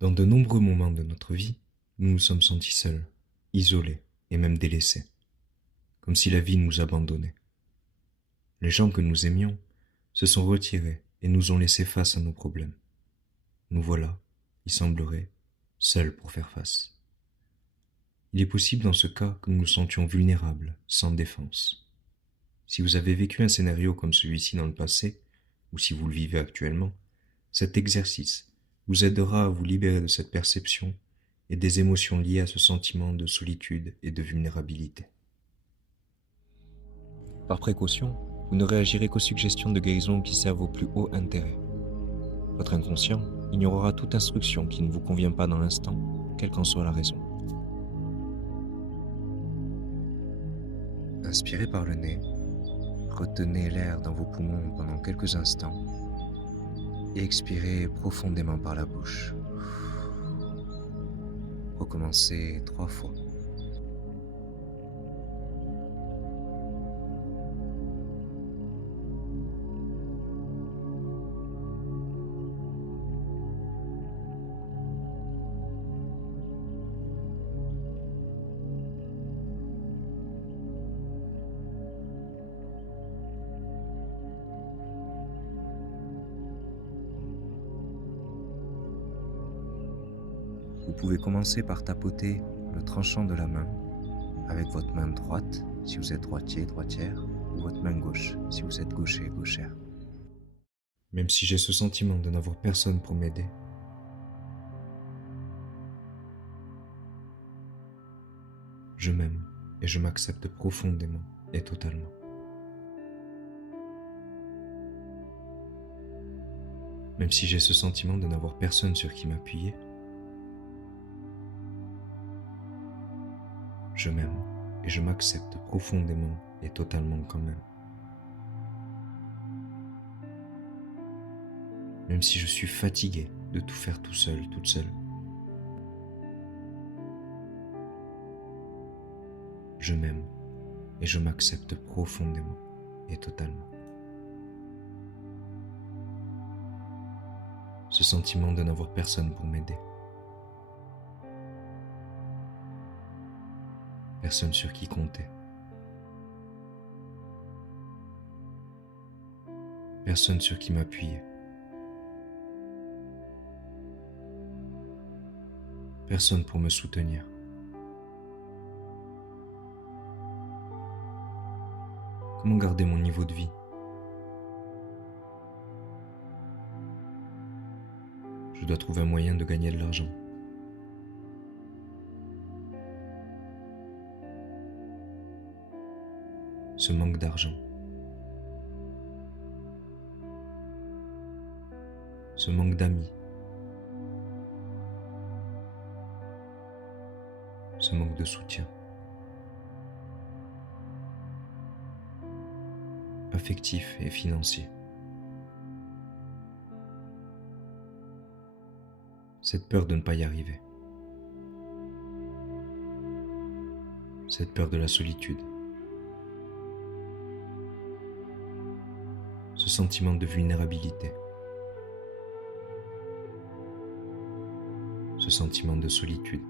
Dans de nombreux moments de notre vie, nous nous sommes sentis seuls, isolés et même délaissés, comme si la vie nous abandonnait. Les gens que nous aimions se sont retirés et nous ont laissés face à nos problèmes. Nous voilà, il semblerait, seuls pour faire face. Il est possible dans ce cas que nous nous sentions vulnérables, sans défense. Si vous avez vécu un scénario comme celui-ci dans le passé, ou si vous le vivez actuellement, cet exercice vous aidera à vous libérer de cette perception et des émotions liées à ce sentiment de solitude et de vulnérabilité. Par précaution, vous ne réagirez qu'aux suggestions de guérison qui servent au plus haut intérêt. Votre inconscient ignorera toute instruction qui ne vous convient pas dans l'instant, quelle qu'en soit la raison. Inspirez par le nez, retenez l'air dans vos poumons pendant quelques instants et expirez profondément par la bouche. Recommencez 3 fois. Vous pouvez commencer par tapoter le tranchant de la main avec votre main droite si vous êtes droitier, droitière, ou votre main gauche si vous êtes gaucher, gauchère. Même si j'ai ce sentiment de n'avoir personne pour m'aider, je m'aime et je m'accepte profondément et totalement. Même si j'ai ce sentiment de n'avoir personne sur qui m'appuyer, je m'aime et je m'accepte profondément et totalement quand même. Même si je suis fatigué de tout faire tout seul, toute seule, je m'aime et je m'accepte profondément et totalement. Ce sentiment de n'avoir personne pour m'aider, personne sur qui compter, personne sur qui m'appuyer, personne pour me soutenir. Comment garder mon niveau de vie? Je dois trouver un moyen de gagner de l'argent. Ce manque d'argent, ce manque d'amis, ce manque de soutien affectif et financier. Cette peur de ne pas y arriver. Cette peur de la solitude. Ce sentiment de vulnérabilité. Ce sentiment de solitude.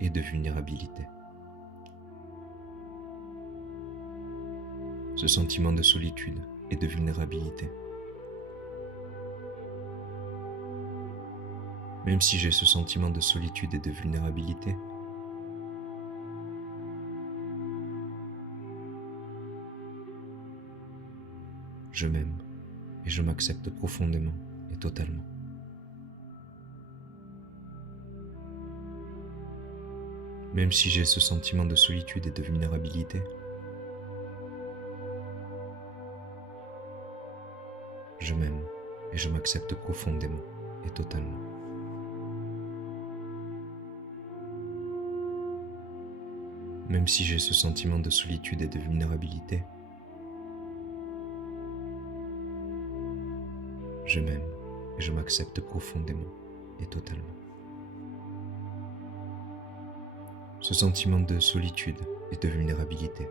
Et de vulnérabilité. Ce sentiment de solitude et de vulnérabilité. Même si j'ai ce sentiment de solitude et de vulnérabilité, je m'aime et je m'accepte profondément et totalement. Même si j'ai ce sentiment de solitude et de vulnérabilité, je m'aime et je m'accepte profondément et totalement. Même si j'ai ce sentiment de solitude et de vulnérabilité, je m'aime et je m'accepte profondément et totalement. Ce sentiment de solitude et de vulnérabilité,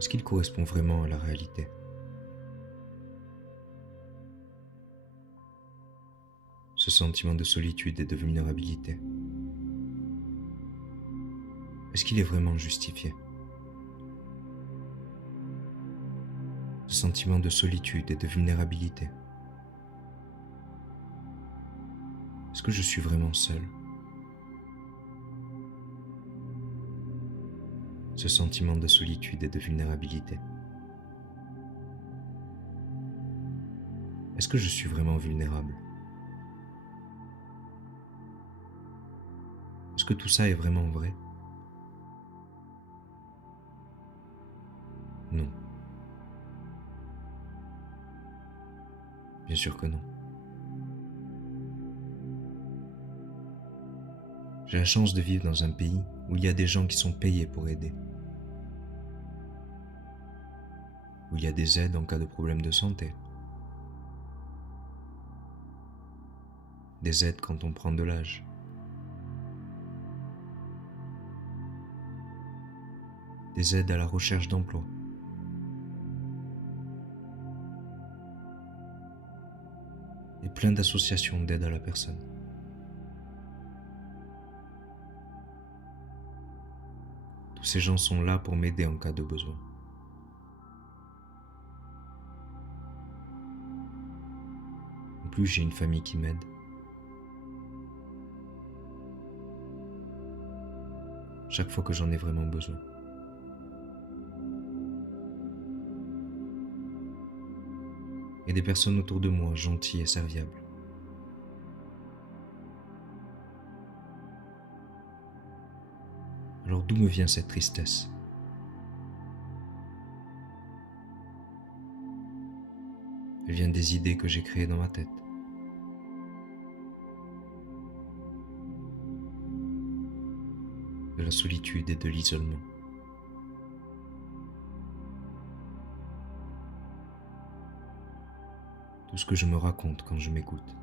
Est-ce qu'il correspond vraiment à la réalité? Ce sentiment de solitude et de vulnérabilité, est-ce qu'il est vraiment justifié? Ce sentiment de solitude et de vulnérabilité, est-ce que je suis vraiment seul? Ce sentiment de solitude et de vulnérabilité, est-ce que je suis vraiment vulnérable? Est-ce que tout ça est vraiment vrai? Non, bien sûr que non. J'ai la chance de vivre dans un pays où il y a des gens qui sont payés pour aider, où il y a des aides en cas de problème de santé, des aides quand on prend de l'âge, des aides à la recherche d'emploi, et plein d'associations d'aide à la personne. Tous ces gens sont là pour m'aider en cas de besoin. En plus, j'ai une famille qui m'aide. Chaque fois que j'en ai vraiment besoin. Et des personnes autour de moi gentilles et serviables. Alors d'où me vient cette tristesse? Elle vient des idées que j'ai créées dans ma tête. De la solitude et de l'isolement. Tout ce que je me raconte quand je m'écoute.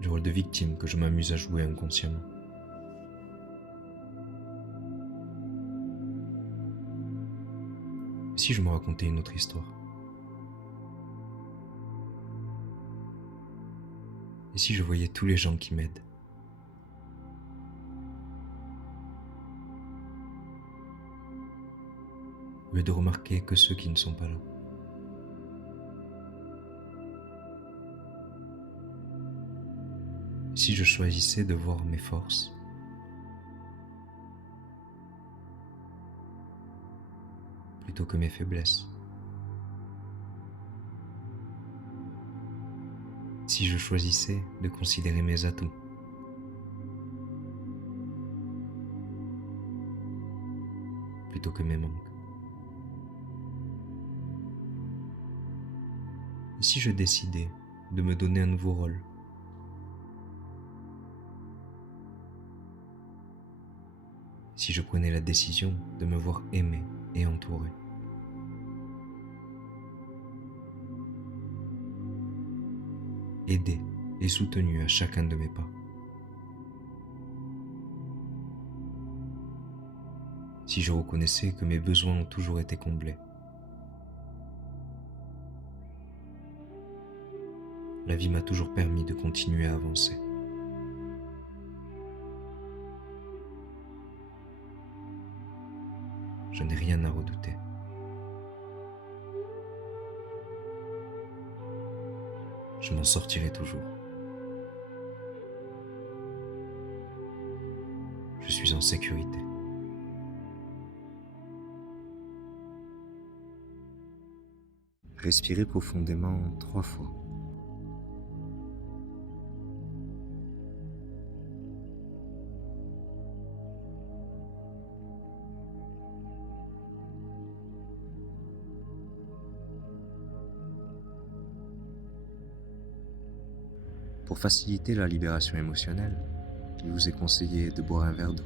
Du rôle de victime que je m'amuse à jouer inconsciemment. Et si je me racontais une autre histoire? Et si je voyais tous les gens qui m'aident? Au lieu de remarquer que ceux qui ne sont pas là. Et si je choisissais de voir mes forces plutôt que mes faiblesses? Si je choisissais de considérer mes atouts plutôt que mes manques? Et si je décidais de me donner un nouveau rôle? Si je prenais la décision de me voir aimé et entouré? Aidé et soutenu à chacun de mes pas? Si je reconnaissais que mes besoins ont toujours été comblés? La vie m'a toujours permis de continuer à avancer. Je n'ai rien à redouter. Je m'en sortirai toujours. Je suis en sécurité. Respirez profondément 3 fois. Pour faciliter la libération émotionnelle, il vous est conseillé de boire un verre d'eau.